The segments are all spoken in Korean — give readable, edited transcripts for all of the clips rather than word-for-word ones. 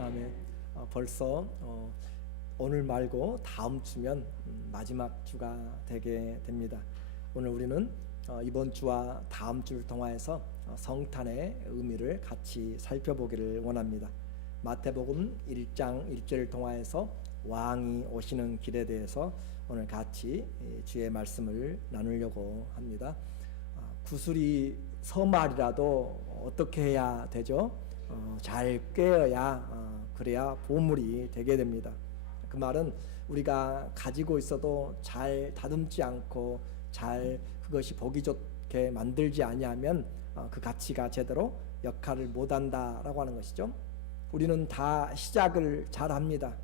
아멘. 벌써 오늘 말고 다음 주면 마지막 주가 되게 됩니다. 오늘 우리는 이번 주와 다음 주를 통하여서 성탄의 의미를 같이 살펴보기를 원합니다. 마태복음 1장 1절을 통하여서 왕이 오시는 길에 대해서 오늘 같이 주의 말씀을 나누려고 합니다. 구슬이 서말이라도 어떻게 해야 되죠? 잘 꿰어야 그래야 보물이 되게 됩니다. 그 말은 우리가 가지고 있어도 잘 다듬지 않고 잘 그것이 보기 좋게 만들지 아니하면 그 가치가 제대로 역할을 못한다라고 하는 것이죠. 우리는 다 시작을 잘합니다.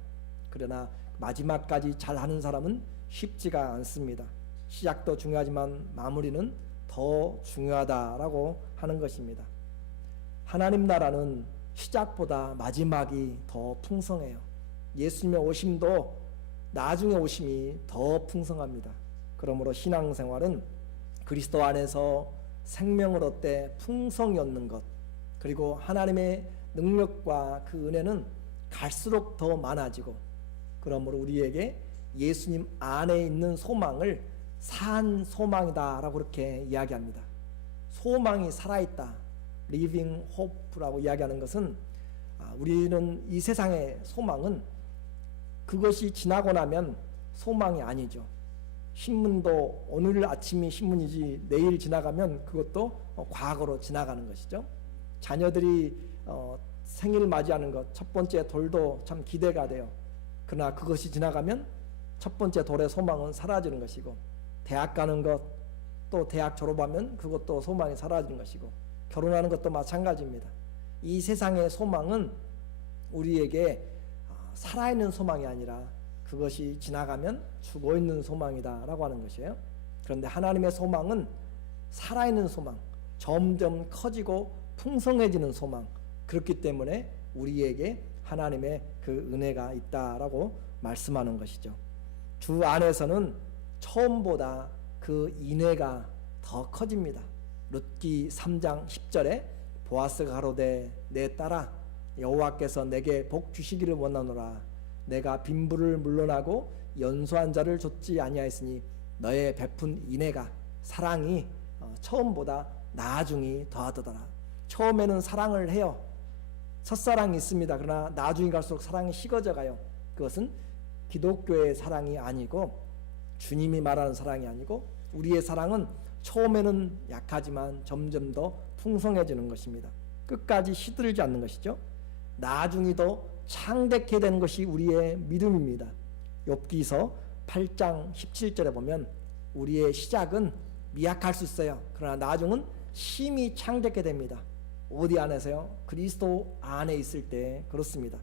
그러나 마지막까지 잘하는 사람은 쉽지가 않습니다. 시작도 중요하지만 마무리는 더 중요하다라고 하는 것입니다. 하나님 나라는 시작보다 마지막이 더 풍성해요. 예수님의 오심도 나중에 오심이 더 풍성합니다. 그러므로 신앙생활은 그리스도 안에서 생명을 얻되 풍성히 얻는 것, 그리고 하나님의 능력과 그 은혜는 갈수록 더 많아지고, 그러므로 우리에게 예수님 안에 있는 소망을 산 소망이다 라고 그렇게 이야기합니다. 소망이 살아있다, Living Hope라고 이야기하는 것은 우리는 이 세상의 소망은 그것이 지나고 나면 소망이 아니죠. 신문도 오늘 아침이 신문이지 내일 지나가면 그것도 과거로 지나가는 것이죠. 자녀들이 생일 맞이하는 것, 첫 번째 돌도 참 기대가 돼요. 그러나 그것이 지나가면 첫 번째 돌의 소망은 사라지는 것이고, 대학 가는 것, 또 대학 졸업하면 그것도 소망이 사라지는 것이고, 결혼하는 것도 마찬가지입니다. 이 세상의 소망은 우리에게 살아있는 소망이 아니라 그것이 지나가면 죽어있는 소망이다 라고 하는 것이에요. 그런데 하나님의 소망은 살아있는 소망, 점점 커지고 풍성해지는 소망, 그렇기 때문에 우리에게 하나님의 그 은혜가 있다라고 말씀하는 것이죠. 주 안에서는 처음보다 그 인애가 더 커집니다. 룻기 3장 10절에 보아스가 가로되 내 딸아 여호와께서 내게 복 주시기를 원하노라. 내가 빈부를 물러나고 연소한 자를 좇지 아니하였으니 너의 베푼 인애가 사랑이 처음보다 나중이 더하더라. 처음에는 사랑을 해요. 첫사랑이 있습니다. 그러나 나중에 갈수록 사랑이 식어져 가요. 그것은 기독교의 사랑이 아니고, 주님이 말하는 사랑이 아니고, 우리의 사랑은 처음에는 약하지만 점점 더 풍성해지는 것입니다. 끝까지 시들지 않는 것이죠. 나중에 더 창대케 되는 것이 우리의 믿음입니다. 욥기서 8장 17절에 보면 우리의 시작은 미약할 수 있어요. 그러나 나중은 심히 창대케 됩니다. 어디 안에서요? 그리스도 안에 있을 때 그렇습니다.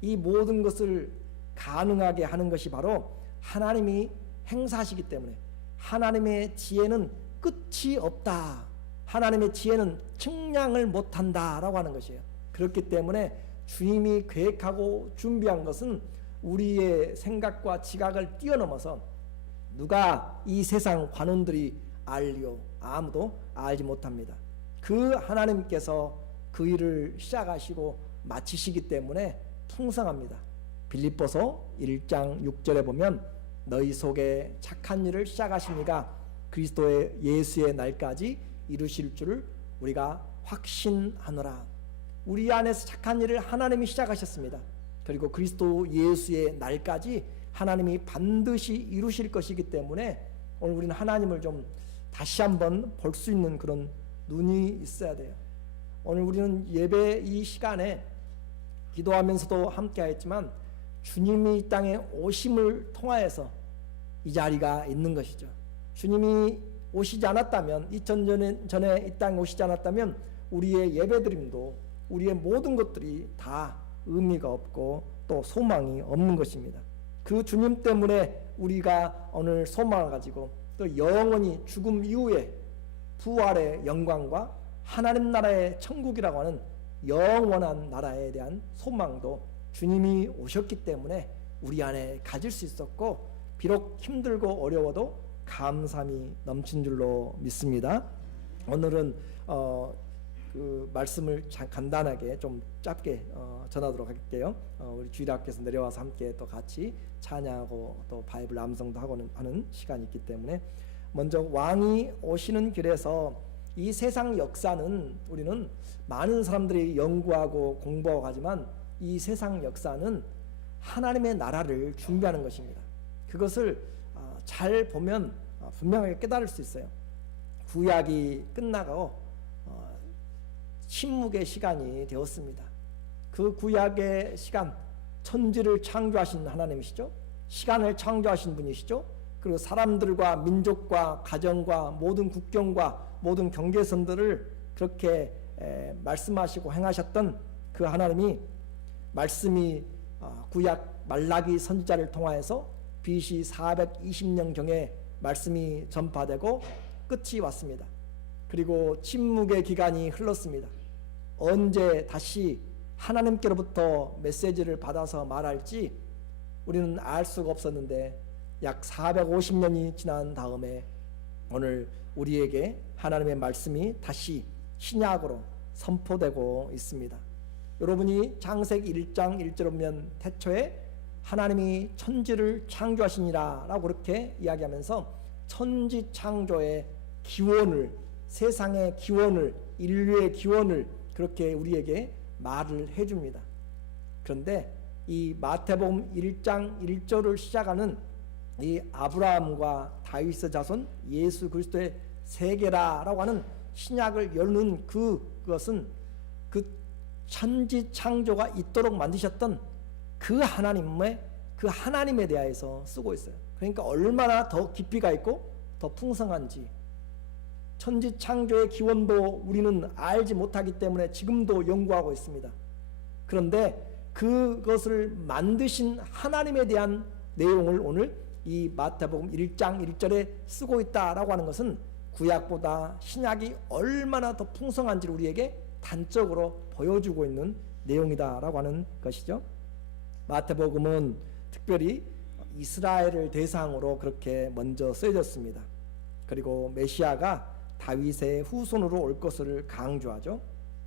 이 모든 것을 가능하게 하는 것이 바로 하나님이 행사하시기 때문에, 하나님의 지혜는 끝이 없다, 하나님의 지혜는 측량을 못한다 라고 하는 것이에요. 그렇기 때문에 주님이 계획하고 준비한 것은 우리의 생각과 지각을 뛰어넘어서 누가 이 세상 관원들이 알리오? 아무도 알지 못합니다. 그 하나님께서 그 일을 시작하시고 마치시기 때문에 풍성합니다. 빌립보서 1장 6절에 보면 너희 속에 착한 일을 시작하시니가 그리스도의 예수의 날까지 이루실 줄을 우리가 확신하노라. 우리 안에서 착한 일을 하나님이 시작하셨습니다. 그리고 그리스도 예수의 날까지 하나님이 반드시 이루실 것이기 때문에 오늘 우리는 하나님을 좀 다시 한번 볼 수 있는 그런 눈이 있어야 돼요. 오늘 우리는 예배 이 시간에 기도하면서도 함께 하였지만 주님이 이 땅에 오심을 통하여서 이 자리가 있는 것이죠. 주님이 오시지 않았다면, 2000년 전에 이 땅에 오시지 않았다면 우리의 예배드림도, 우리의 모든 것들이 다 의미가 없고 또 소망이 없는 것입니다. 그 주님 때문에 우리가 오늘 소망을 가지고 또 영원히 죽음 이후에 부활의 영광과 하나님 나라의 천국이라고 하는 영원한 나라에 대한 소망도 주님이 오셨기 때문에 우리 안에 가질 수 있었고, 비록 힘들고 어려워도 감사함이 넘친 줄로 믿습니다. 오늘은 그 말씀을 간단하게 좀 짧게 전하도록 할게요. 우리 주일학교에서 내려와서 함께 또 같이 찬양하고 또 바이블 암송도 하는 시간이 있기 때문에 먼저 왕이 오시는 길에서 이 세상 역사는 우리는 많은 사람들이 연구하고 공부하고 하지만 이 세상 역사는 하나님의 나라를 준비하는 것입니다. 그것을 잘 보면 분명하게 깨달을 수 있어요. 구약이 끝나고 침묵의 시간이 되었습니다. 그 구약의 시간, 천지를 창조하신 하나님이시죠. 시간을 창조하신 분이시죠. 그리고 사람들과 민족과 가정과 모든 국경과 모든 경계선들을 그렇게 말씀하시고 행하셨던 그 하나님이 말씀이 구약 말라기 선지자를 통하여서 BC 420년경에 말씀이 전파되고 끝이 왔습니다. 그리고 침묵의 기간이 흘렀습니다. 언제 다시 하나님께로부터 메시지를 받아서 말할지 우리는 알 수가 없었는데 약 450년이 지난 다음에 오늘 우리에게 하나님의 말씀이 다시 신약으로 선포되고 있습니다. 여러분이 창세기 1장 1절에 보면 태초에 하나님이 천지를 창조하시니라 라고 그렇게 이야기하면서 천지 창조의 기원을, 세상의 기원을, 인류의 기원을 그렇게 우리에게 말을 해줍니다. 그런데 이 마태복음 1장 1절을 시작하는 이 아브라함과 다윗의 자손 예수 그리스도의 세계라라고 하는 신약을 여는 그것은 그 천지 창조가 있도록 만드셨던 그 하나님에 대하여서 쓰고 있어요. 그러니까 얼마나 더 깊이가 있고 더 풍성한지 천지 창조의 기원도 우리는 알지 못하기 때문에 지금도 연구하고 있습니다. 그런데 그것을 만드신 하나님에 대한 내용을 오늘 이 마태복음 1장 1절에 쓰고 있다라고 하는 것은 구약보다 신약이 얼마나 더 풍성한지를 우리에게 단적으로 보여주고 있는 내용이다라고 하는 것이죠. 마태복음은 특별히 이스라엘을 대상으로 그렇게 먼저 쓰여졌습니다. 그리고 메시아가 다윗의 후손으로 올 것을 강조하죠.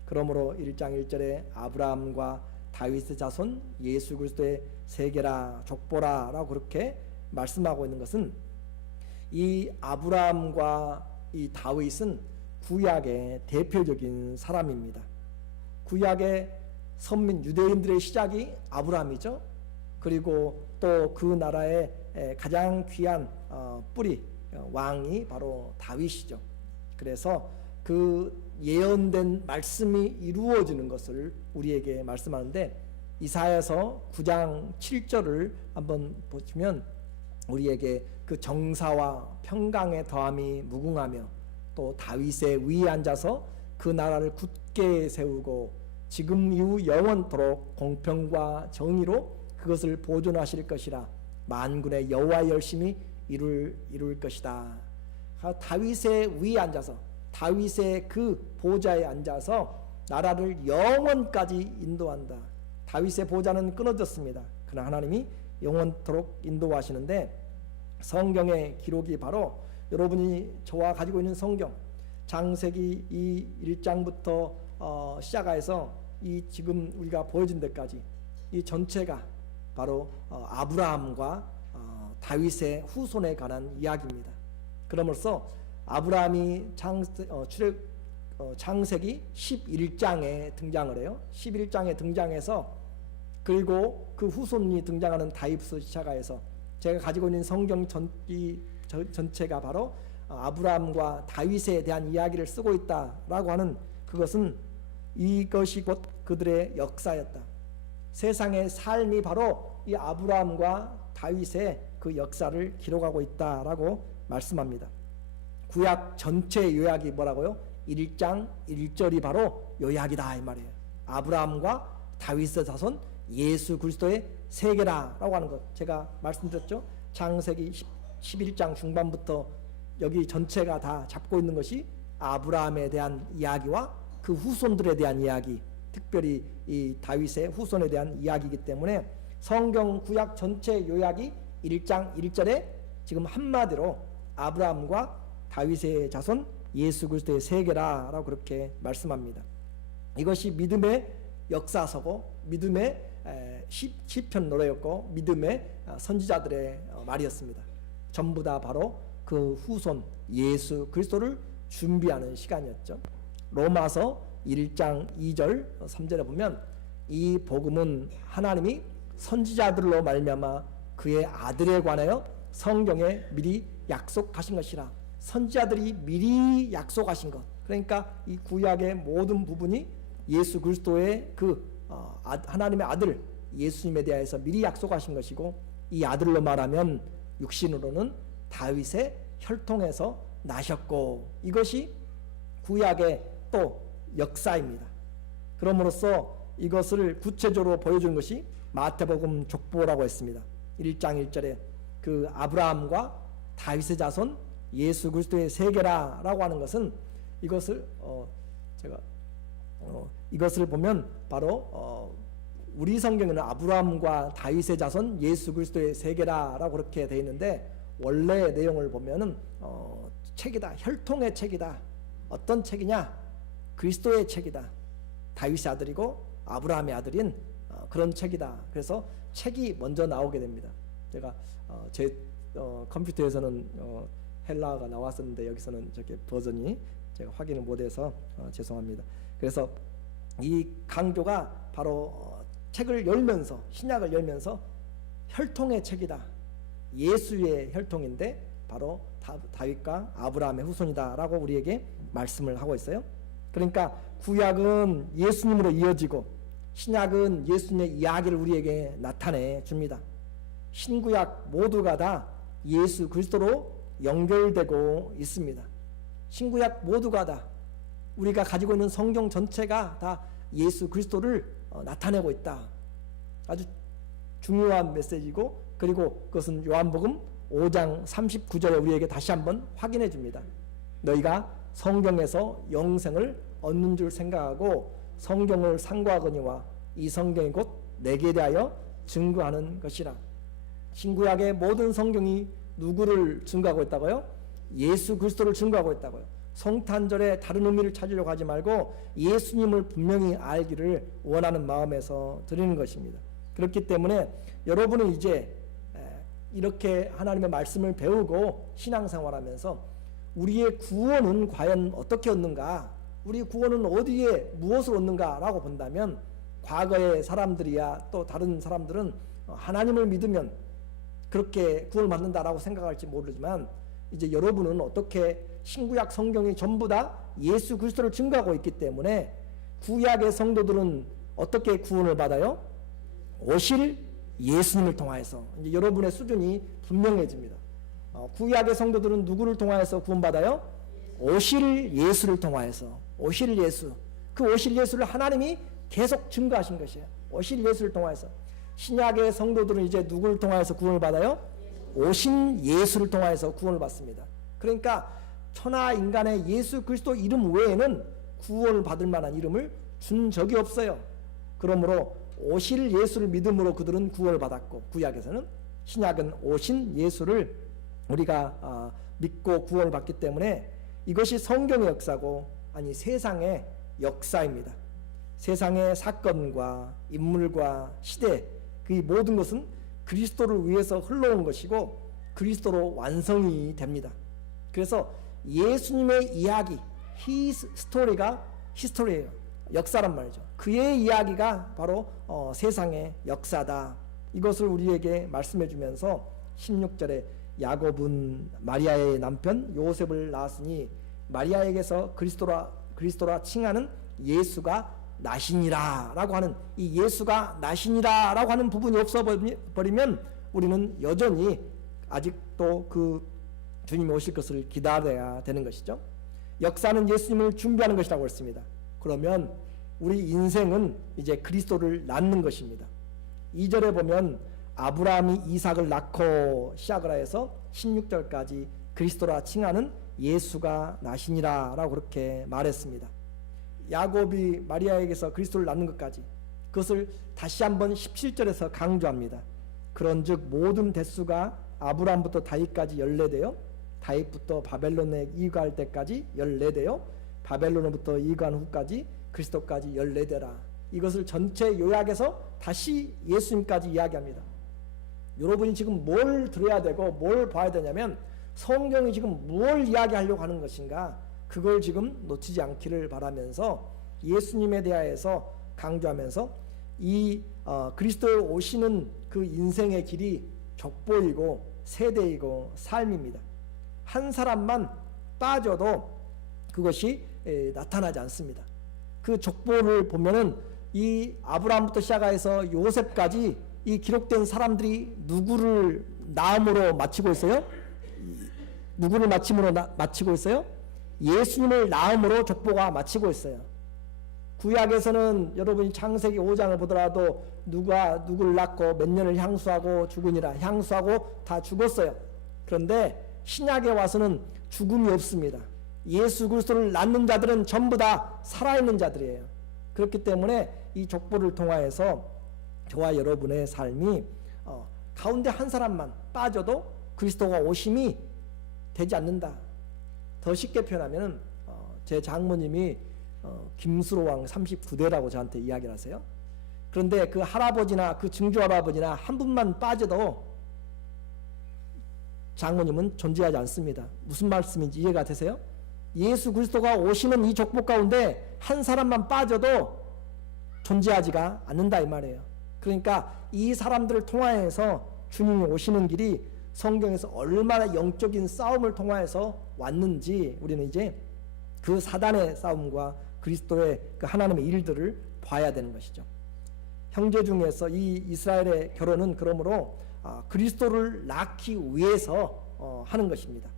그러므로 1장 1절에 아브라함과 다윗의 자손 예수 그리스도의 세계라 족보라 라고 그렇게 말씀하고 있는 것은 이 아브라함과 이 다윗은 구약의 대표적인 사람입니다. 구약의 선민 유대인들의 시작이 아브라함이죠. 그리고 또 그 나라의 가장 귀한 뿌리 왕이 바로 다윗이죠. 그래서 그 예언된 말씀이 이루어지는 것을 우리에게 말씀하는데 이사야서 9장 7절을 한번 보시면 우리에게 그 정사와 평강의 더함이 무궁하며 또 다윗의 위에 앉아서 그 나라를 굳게 세우고 지금 이후 영원토록 공평과 정의로 그것을 보존하실 것이라 만군의 여호와의 열심히 이룰 것이다. 다윗의 위에 앉아서 다윗의 그 보좌에 앉아서 나라를 영원까지 인도한다. 다윗의 보좌는 끊어졌습니다. 그러나 하나님이 영원토록 인도하시는데 성경의 기록이 바로 여러분이 저와 가지고 있는 성경 창세기 이 1장부터 시작해서 이 지금 우리가 보여준 데까지 이 전체가 바로 아브라함과 다윗의 후손에 관한 이야기입니다. 그러므로써 아브라함이 창세기 11장에 등장을 해요. 11장에 등장해서 그리고 그 후손이 등장하는 다윗부터 시작해서 제가 가지고 있는 성경 전체가 바로 아브라함과 다윗에 대한 이야기를 쓰고 있다라고 하는 그것은 이것이 곧 그들의 역사였다. 세상의 삶이 바로 이 아브라함과 다윗의 그 역사를 기록하고 있다라고 말씀합니다. 구약 전체 요약이 뭐라고요? 1장 1절이 바로 요약이다 이 말이에요. 아브라함과 다윗의 자손 예수 그리스도의 세계라라고 하는 것 제가 말씀드렸죠. 창세기 11장 중반부터 여기 전체가 다 잡고 있는 것이 아브라함에 대한 이야기와 그 후손들에 대한 이야기, 특별히 이 다윗의 후손에 대한 이야기이기 때문에 성경 구약 전체 요약이 1장 1절에 지금 한마디로 아브라함과 다윗의 자손 예수 그리스도의 세계라라고 그렇게 말씀합니다. 이것이 믿음의 역사서고 믿음의 시편 노래였고 믿음의 선지자들의 말이었습니다. 전부 다 바로 그 후손 예수 그리스도를 준비하는 시간이었죠. 로마서 1장 2절 3절에 보면 이 복음은 하나님이 선지자들로 말미암아 그의 아들에 관하여 성경에 미리 약속하신 것이라. 선지자들이 미리 약속하신 것. 그러니까 이 구약의 모든 부분이 예수 그리스도의 하나님의 아들 예수님에 대해서 미리 약속하신 것이고, 이 아들로 말하면 육신으로는 다윗의 혈통에서 나셨고, 이것이 구약의 또 역사입니다. 그럼으로써 이것을 구체적으로 보여준 것이 마태복음 족보라고 했습니다. 1장 1절에 그 아브라함과 다윗의 자손 예수 그리스도의 세계라라고 하는 것은 이것을 이것을 보면 바로 우리 성경에는 아브라함과 다윗의 자손 예수 그리스도의 세계라라고 그렇게 되어 있는데, 원래 내용을 보면은 책이다, 혈통의 책이다. 어떤 책이냐? 그리스도의 책이다. 다윗의 아들이고 아브라함의 아들인 그런 책이다. 그래서 책이 먼저 나오게 됩니다. 제가 제 컴퓨터에서는 헬라어가 나왔었는데 여기서는 저게 버전이 제가 확인을 못해서 죄송합니다. 그래서 이 강조가 바로 책을 열면서, 신약을 열면서 혈통의 책이다, 예수의 혈통인데 바로 다윗과 아브라함의 후손이다라고 우리에게 말씀을 하고 있어요. 그러니까 구약은 예수님으로 이어지고 신약은 예수님의 이야기를 우리에게 나타내 줍니다. 신구약 모두가 다 예수 그리스도로 연결되고 있습니다. 신구약 모두가 다 우리가 가지고 있는 성경 전체가 다 예수 그리스도를 나타내고 있다. 아주 중요한 메시지고, 그리고 그것은 요한복음 5장 39절에 우리에게 다시 한번 확인해 줍니다. 너희가 성경에서 영생을 얻는 줄 생각하고 성경을 상고하거니와 이 성경이 곧 내게 대하여 증거하는 것이라. 신구약의 모든 성경이 누구를 증거하고 있다고요? 예수 그리스도를 증거하고 있다고요. 성탄절에 다른 의미를 찾으려고 하지 말고 예수님을 분명히 알기를 원하는 마음에서 드리는 것입니다. 그렇기 때문에 여러분은 이제 이렇게 하나님의 말씀을 배우고 신앙생활하면서 우리의 구원은 과연 어떻게 얻는가, 우리 구원은 어디에 무엇을 얻는가라고 본다면, 과거의 사람들이야 또 다른 사람들은 하나님을 믿으면 그렇게 구원을 받는다라고 생각할지 모르지만, 이제 여러분은 어떻게 신구약 성경이 전부 다 예수 그리스도를 증거하고 있기 때문에 구약의 성도들은 어떻게 구원을 받아요? 오실 예수님을 통하여서. 이제 여러분의 수준이 분명해집니다. 구약의 성도들은 누구를 통하여서 구원받아요? 오실 예수를 통하여서. 오실 예수, 그 오실 예수를 하나님이 계속 증거하신 것이에요. 오실 예수를 통하여서. 신약의 성도들은 이제 누구를 통하여서 구원을 받아요? 오신 예수를 통하여서 구원을 받습니다. 그러니까 천하 인간의 예수 그리스도 이름 외에는 구원을 받을 만한 이름을 준 적이 없어요. 그러므로 오실 예수를 믿음으로 그들은 구원을 받았고, 구약에서는, 신약은 오신 예수를 우리가 믿고 구원을 받기 때문에 이것이 성경의 역사고, 아니 세상의 역사입니다. 세상의 사건과 인물과 시대, 그 모든 것은 그리스도를 위해서 흘러온 것이고 그리스도로 완성이 됩니다. 그래서 예수님의 이야기, His story가 히스토리예요. 역사란 말이죠. 그의 이야기가 바로 세상의 역사다. 이것을 우리에게 말씀해 주면서 16절에 야곱은 마리아의 남편 요셉을 낳았으니 마리아에게서 그리스도라 칭하는 예수가 나시니라 라고 하는, 이 예수가 나시니라 라고 하는 부분이 없어버리면 우리는 여전히 아직도 그 주님이 오실 것을 기다려야 되는 것이죠. 역사는 예수님을 준비하는 것이라고 했습니다. 그러면 우리 인생은 이제 그리스도를 낳는 것입니다. 2절에 보면 아브라함이 이삭을 낳고 시작을 해서 16절까지 그리스도라 칭하는 예수가 나시니라 라고 그렇게 말했습니다. 야곱이 마리아에게서 그리스도를 낳는 것까지, 그것을 다시 한번 17절에서 강조합니다. 그런즉 모든 대수가 아브라함부터 다윗까지 14대요, 다윗부터 바벨론에 이거할 때까지 14대요, 바벨론으로부터 이거한 후까지 그리스도까지 14대라. 이것을 전체 요약해서 다시 예수님까지 이야기합니다. 여러분이 지금 뭘 들어야 되고 뭘 봐야 되냐면 성경이 지금 뭘 이야기하려고 하는 것인가, 그걸 지금 놓치지 않기를 바라면서 예수님에 대하여서 강조하면서 이 그리스도에 오시는 그 인생의 길이 족보이고 세대이고 삶입니다. 한 사람만 빠져도 그것이 나타나지 않습니다. 그 족보를 보면은 이 아브라함부터 시작해서 요셉까지 이 기록된 사람들이 누구를 낳음으로 마치고 있어요? 누구를 마치고 있어요? 예수님을 낳음으로 족보가 마치고 있어요. 구약에서는 여러분이 창세기 5장을 보더라도 누가 누구를 낳고 몇 년을 향수하고 죽으니라, 향수하고 다 죽었어요. 그런데 신약에 와서는 죽음이 없습니다. 예수 그리스도를 낳는 자들은 전부 다 살아있는 자들이에요. 그렇기 때문에 이 족보를 통하여서 저와 여러분의 삶이 가운데 한 사람만 빠져도 그리스도가 오심이 되지 않는다. 더 쉽게 표현하면 제 장모님이 김수로 왕 39대라고 저한테 이야기를 하세요. 그런데 그 할아버지나 그 증조 할아버지나 한 분만 빠져도 장모님은 존재하지 않습니다. 무슨 말씀인지 이해가 되세요? 예수 그리스도가 오시는 이 족보 가운데 한 사람만 빠져도 존재하지가 않는다 이 말이에요. 그러니까 이 사람들을 통하여서 주님이 오시는 길이 성경에서 얼마나 영적인 싸움을 통하여서 왔는지 우리는 이제 그 사단의 싸움과 그리스도의 그 하나님의 일들을 봐야 되는 것이죠. 형제 중에서 이 이스라엘의 결혼은 그러므로 그리스도를 낳기 위해서 하는 것입니다.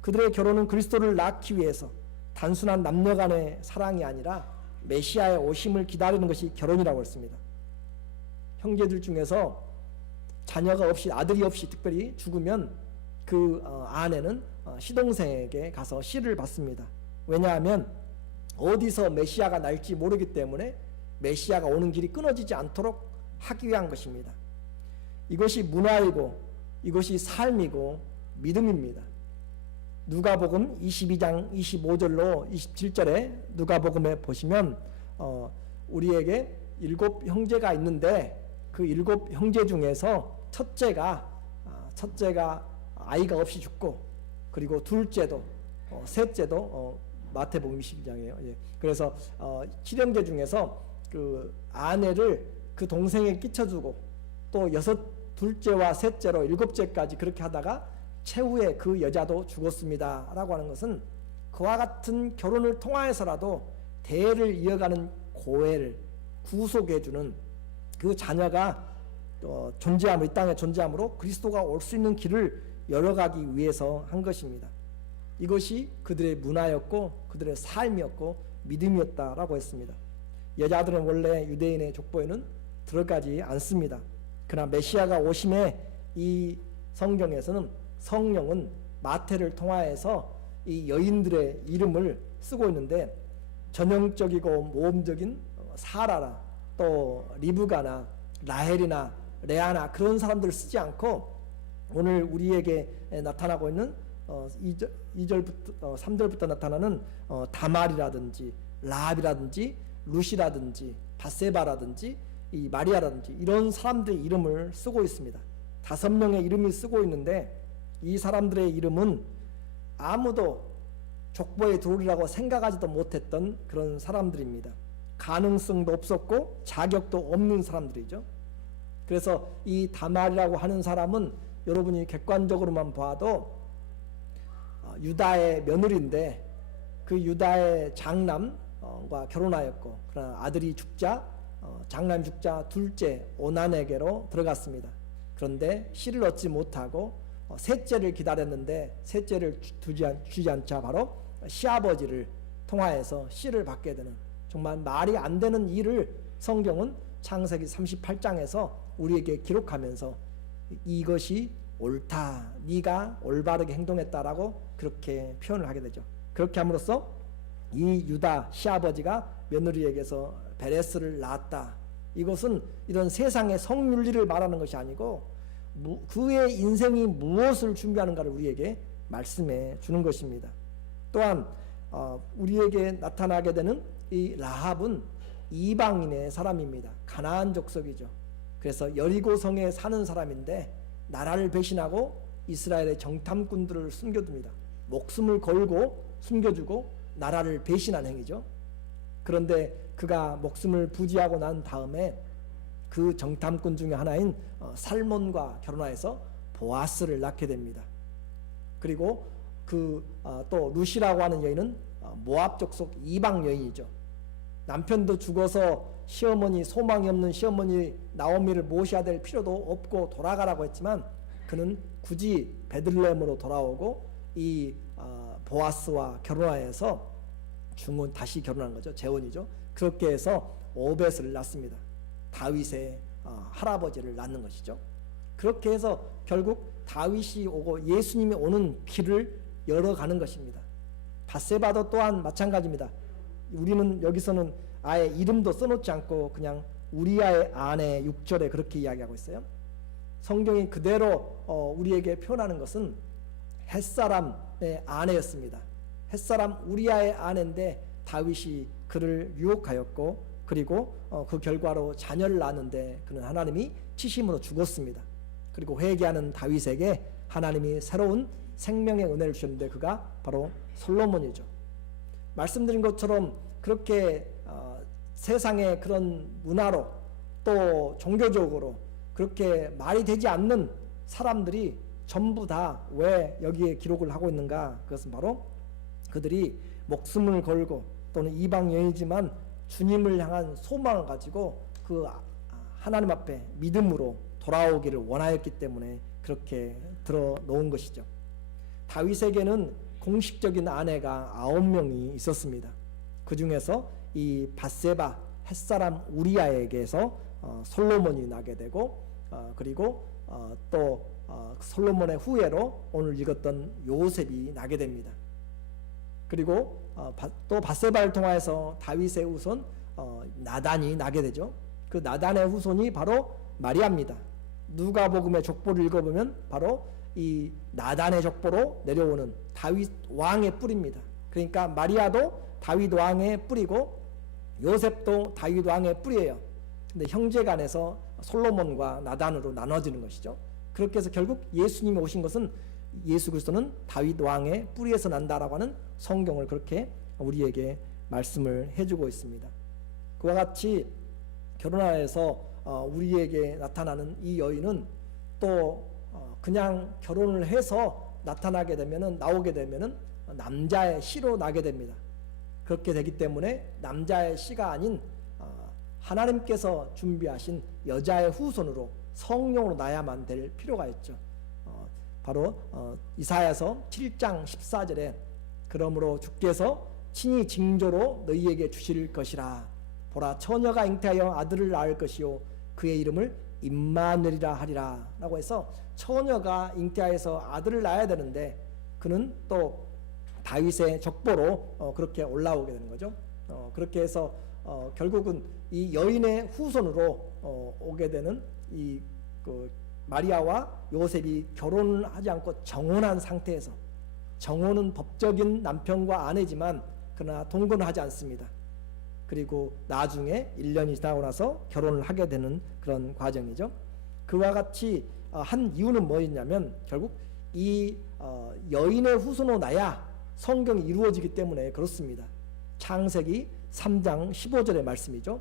그들의 결혼은 그리스도를 낳기 위해서 단순한 남녀 간의 사랑이 아니라 메시아의 오심을 기다리는 것이 결혼이라고 했습니다. 형제들 중에서 자녀가 없이, 아들이 없이 특별히 죽으면 그 아내는 시동생에게 가서 씨를 받습니다. 왜냐하면 어디서 메시아가 날지 모르기 때문에 메시아가 오는 길이 끊어지지 않도록 하기 위한 것입니다. 이것이 문화이고 이것이 삶이고 믿음입니다. 누가복음 22장 25절로 27절에 누가복음에 보시면 우리에게 7 형제가 있는데 그 7 형제 중에서 첫째가 아이가 없이 죽고, 그리고 둘째도 셋째도 마태복음 22장이에요. 예. 그래서 7형제 중에서 그 아내를 그 동생에 끼쳐주고 또 둘째와 셋째로 7째까지 그렇게 하다가 최후에 그 여자도 죽었습니다 라고 하는 것은 그와 같은 결혼을 통하여서라도 대를 이어가는 고해를 구속해주는 그 자녀가 존재함으로, 이 땅에 존재함으로 그리스도가 올 수 있는 길을 열어가기 위해서 한 것입니다. 이것이 그들의 문화였고 그들의 삶이었고 믿음이었다라고 했습니다. 여자들은 원래 유대인의 족보에는 들어가지 않습니다. 그러나 메시아가 오심에 이 성경에서는 성령은 마태를 통하여서 이 여인들의 이름을 쓰고 있는데 전형적이고 모험적인 사라나 또 리브가나 라헬이나 레아나 그런 사람들을 쓰지 않고 오늘 우리에게 나타나고 있는 2절부터 3절부터 나타나는 다말이라든지 라합이라든지 룻이라든지 바세바라든지 이 마리아라든지 이런 사람들의 이름을 쓰고 있습니다. 5명의 이름이 쓰고 있는데 이 사람들의 이름은 아무도 족보에 들어오리라고 생각하지도 못했던 그런 사람들입니다. 가능성도 없었고 자격도 없는 사람들이죠. 그래서 이 다말이라고 하는 사람은 여러분이 객관적으로만 봐도 유다의 며느리인데 그 유다의 장남과 결혼하였고, 그러나 아들이 죽자 장남이 죽자 둘째 오난에게로 들어갔습니다. 그런데 씨를 얻지 못하고 셋째를 기다렸는데 셋째를 주지 않자 바로 시아버지를 통하여서 씨를 받게 되는, 정말 말이 안 되는 일을 성경은 창세기 38장에서 우리에게 기록하면서 이것이 옳다, 네가 올바르게 행동했다라고 그렇게 표현을 하게 되죠. 그렇게 함으로써 이 유다 시아버지가 며느리에게서 베레스를 낳았다. 이것은 이런 세상의 성윤리를 말하는 것이 아니고 그의 인생이 무엇을 준비하는가를 우리에게 말씀해 주는 것입니다. 또한 우리에게 나타나게 되는 이 라합은 이방인의 사람입니다. 가나안 족속이죠. 그래서 여리고성에 사는 사람인데 나라를 배신하고 이스라엘의 정탐꾼들을 숨겨둡니다. 목숨을 걸고 숨겨주고 나라를 배신한 행위죠. 그런데 그가 목숨을 부지하고 난 다음에 그 정탐꾼 중에 하나인 살몬과 결혼하여서 보아스를 낳게 됩니다. 그리고 또 루시라고 하는 여인은 모압 족속 이방 여인이죠. 남편도 죽어서 시어머니, 소망이 없는 시어머니 나오미를 모셔야 될 필요도 없고 돌아가라고 했지만 그는 굳이 베들레헴으로 돌아오고 이 보아스와 결혼하여서 다시 결혼한 거죠. 재혼이죠. 그렇게 해서 오벳을 낳습니다. 다윗의 할아버지를 낳는 것이죠. 그렇게 해서 결국 다윗이 오고 예수님이 오는 길을 열어가는 것입니다. 밧세바도 또한 마찬가지입니다. 우리는 여기서는 아예 이름도 써놓지 않고 그냥 우리아의 아내 6절에 그렇게 이야기하고 있어요. 성경이 그대로 우리에게 표현하는 것은 햇사람의 아내였습니다. 햇사람 우리아의 아내인데 다윗이 그를 유혹하였고 그리고 그 결과로 자녀를 낳았는데 그는 하나님이 치심으로 죽었습니다. 그리고 회개하는 다윗에게 하나님이 새로운 생명의 은혜를 주셨는데 그가 바로 솔로몬이죠. 말씀드린 것처럼 그렇게 세상의 그런 문화로 또 종교적으로 그렇게 말이 되지 않는 사람들이 전부 다 왜 여기에 기록을 하고 있는가? 그것은 바로 그들이 목숨을 걸고 또는 이방 여인이지만 주님을 향한 소망을 가지고 그 하나님 앞에 믿음으로 돌아오기를 원하였기 때문에 그렇게 들어놓은 것이죠. 다윗에게는 공식적인 아내가 9명이 있었습니다. 그 중에서 이 밧세바 햇사람 우리아에게서 솔로몬이 나게 되고 그리고 또 솔로몬의 후예로 오늘 읽었던 요셉이 나게 됩니다. 그리고 또 밧세바를 통하여서 다윗의 후손 나단이 나게 되죠. 그 나단의 후손이 바로 마리아입니다. 누가복음의 족보를 읽어보면 바로 이 나단의 족보로 내려오는 다윗 왕의 뿌리입니다. 그러니까 마리아도 다윗 왕의 뿌리고 요셉도 다윗 왕의 뿌리예요. 근데 형제간에서 솔로몬과 나단으로 나눠지는 것이죠. 그렇게 해서 결국 예수님이 오신 것은 예수 그리스도는 다윗 왕의 뿌리에서 난다라고 하는 성경을 그렇게 우리에게 말씀을 해주고 있습니다. 그와 같이 결혼하여서 우리에게 나타나는 이 여인은 또 그냥 결혼을 해서 나타나게 되면은 나오게 되면은 남자의 씨로 나게 됩니다. 그렇게 되기 때문에 남자의 씨가 아닌 하나님께서 준비하신 여자의 후손으로 성령으로 나야만 될 필요가 있죠. 바로 이사야서 7장 14절에 그러므로 주께서 친히 징조로 너희에게 주실 것이라. 보라 처녀가 잉태하여 아들을 낳을 것이요 그의 이름을 임마누엘이라 하리라 라고 해서 처녀가 잉태하여서 아들을 낳아야 되는데 그는 또 다윗의 족보로 그렇게 올라오게 되는 거죠. 그렇게 해서 결국은 이 여인의 후손으로 오게 되는 그 마리아와 요셉이 결혼을 하지 않고 정혼한 상태에서, 정혼은 법적인 남편과 아내지만 그러나 동거는 하지 않습니다. 그리고 나중에 1년이 지나고 나서 결혼을 하게 되는 그런 과정이죠. 그와 같이 한 이유는 뭐였냐면 결국 이 여인의 후손으로 나야 성경이 이루어지기 때문에 그렇습니다. 창세기 3장 15절의 말씀이죠.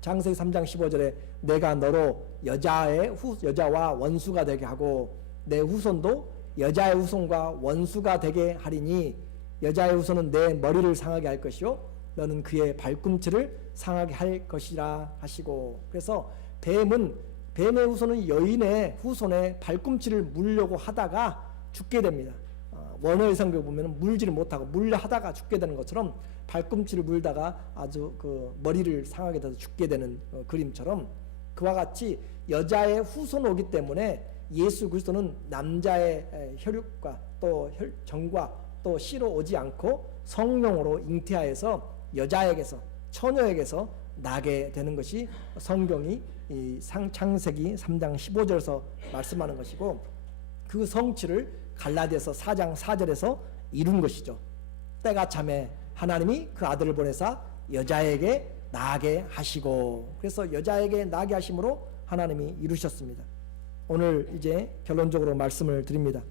창세기 3장 15절에 내가 너로 여자와 원수가 되게 하고 내 후손도 여자의 후손과 원수가 되게 하리니 여자의 후손은 내 머리를 상하게 할 것이요 너는 그의 발꿈치를 상하게 할 것이라 하시고, 그래서 뱀의 후손은 여인의 후손의 발꿈치를 물려고 하다가 죽게 됩니다. 원어의 성경 보면 물지를 못하고 물려 하다가 죽게 되는 것처럼 발꿈치를 물다가 아주 그 머리를 상하게 돼서 죽게 되는 그림처럼 그와 같이 여자의 후손 오기 때문에 예수 그리스도는 남자의 혈육과 또 혈정과 또 씨로 오지 않고 성령으로 잉태하여서 여자에게서 처녀에게서 나게 되는 것이 성경이 이 창세기 3장 15절에서 말씀하는 것이고, 그 성취를 갈라디아서 4장 4절에서 이룬 것이죠. 때가 참에 하나님이 그 아들을 보내사 여자에게 나게 하시고, 그래서 여자에게 나게 하심으로 하나님이 이루셨습니다. 오늘 이제 결론적으로 말씀을 드립니다.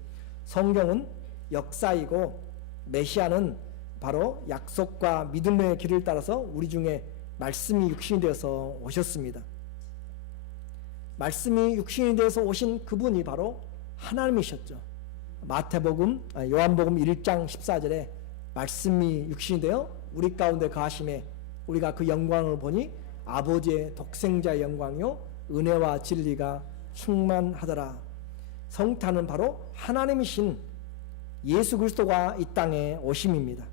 성경은 역사이고 메시아는 바로 약속과 믿음의 길을 따라서 우리 중에 말씀이 육신이 되어서 오셨습니다. 말씀이 육신이 되어서 오신 그분이 바로 하나님이셨죠. 요한복음 1장 14절에 말씀이 육신이 되어 우리 가운데 거하심에 우리가 그 영광을 보니 아버지의 독생자의 영광이요 은혜와 진리가 충만하더라. 성탄은 바로 하나님이신 예수 그리스도가 이 땅에 오심입니다.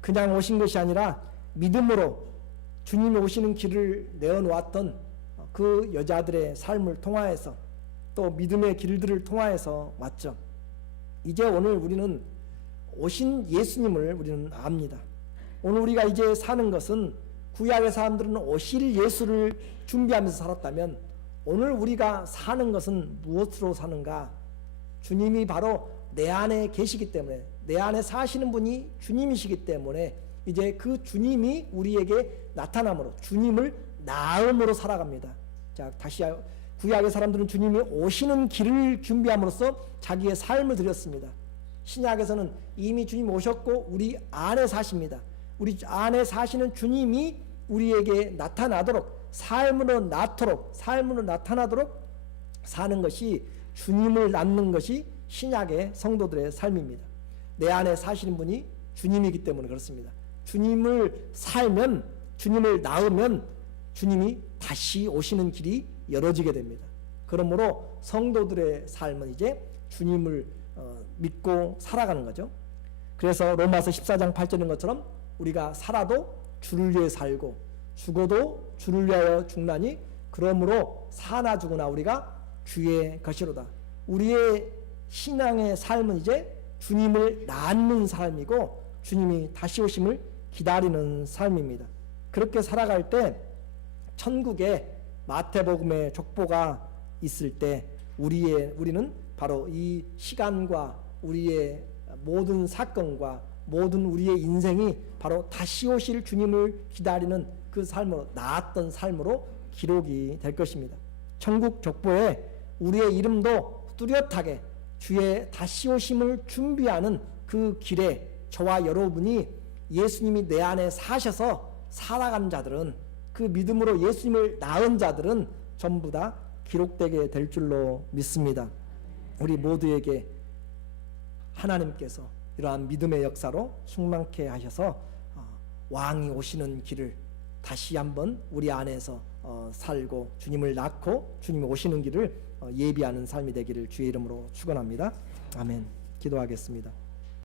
그냥 오신 것이 아니라 믿음으로 주님이 오시는 길을 내어놓았던 그 여자들의 삶을 통하여서 또 믿음의 길들을 통하여서 왔죠. 이제 오늘 우리는 오신 예수님을 우리는 압니다. 오늘 우리가 이제 사는 것은 구약의 사람들은 오실 예수를 준비하면서 살았다면 오늘 우리가 사는 것은 무엇으로 사는가? 주님이 바로 내 안에 계시기 때문에, 내 안에 사시는 분이 주님이시기 때문에 이제 그 주님이 우리에게 나타남으로 주님을 나음으로 살아갑니다. 자, 다시 구약의 사람들은 주님이 오시는 길을 준비함으로써 자기의 삶을 드렸습니다. 신약에서는 이미 주님 오셨고 우리 안에 사십니다. 우리 안에 사시는 주님이 우리에게 나타나도록, 삶으로 나타나도록 사는 것이, 주님을 낳는 것이 신약의 성도들의 삶입니다. 내 안에 사시는 분이 주님이기 때문에 그렇습니다. 주님을 살면, 주님을 낳으면 주님이 다시 오시는 길이 열어지게 됩니다. 그러므로 성도들의 삶은 이제 주님을 믿고 살아가는 거죠. 그래서 로마서 14장 8절인 것처럼 우리가 살아도 주를 위해 살고 죽어도 주를 위하여 죽나니 그러므로 사나 죽으나 우리가 주의 것이로다. 우리의 신앙의 삶은 이제 주님을 낳는 삶이고 주님이 다시 오심을 기다리는 삶입니다. 그렇게 살아갈 때 천국에 마태복음의 족보가 있을 때 우리는 바로 이 시간과 우리의 모든 사건과 모든 우리의 인생이 바로 다시 오실 주님을 기다리는 그 삶으로, 나았던 삶으로 기록이 될 것입니다. 천국 족보에 우리의 이름도 뚜렷하게 주의 다시 오심을 준비하는 그 길에 저와 여러분이 예수님이 내 안에 사셔서 살아간 자들은, 그 믿음으로 예수님을 낳은 자들은 전부 다 기록되게 될 줄로 믿습니다. 우리 모두에게 하나님께서 이러한 믿음의 역사로 충만케 하셔서 왕이 오시는 길을 다시 한번 우리 안에서 살고 주님을 낳고 주님이 오시는 길을 예비하는 삶이 되기를 주의 이름으로 축원합니다. 아멘. 기도하겠습니다.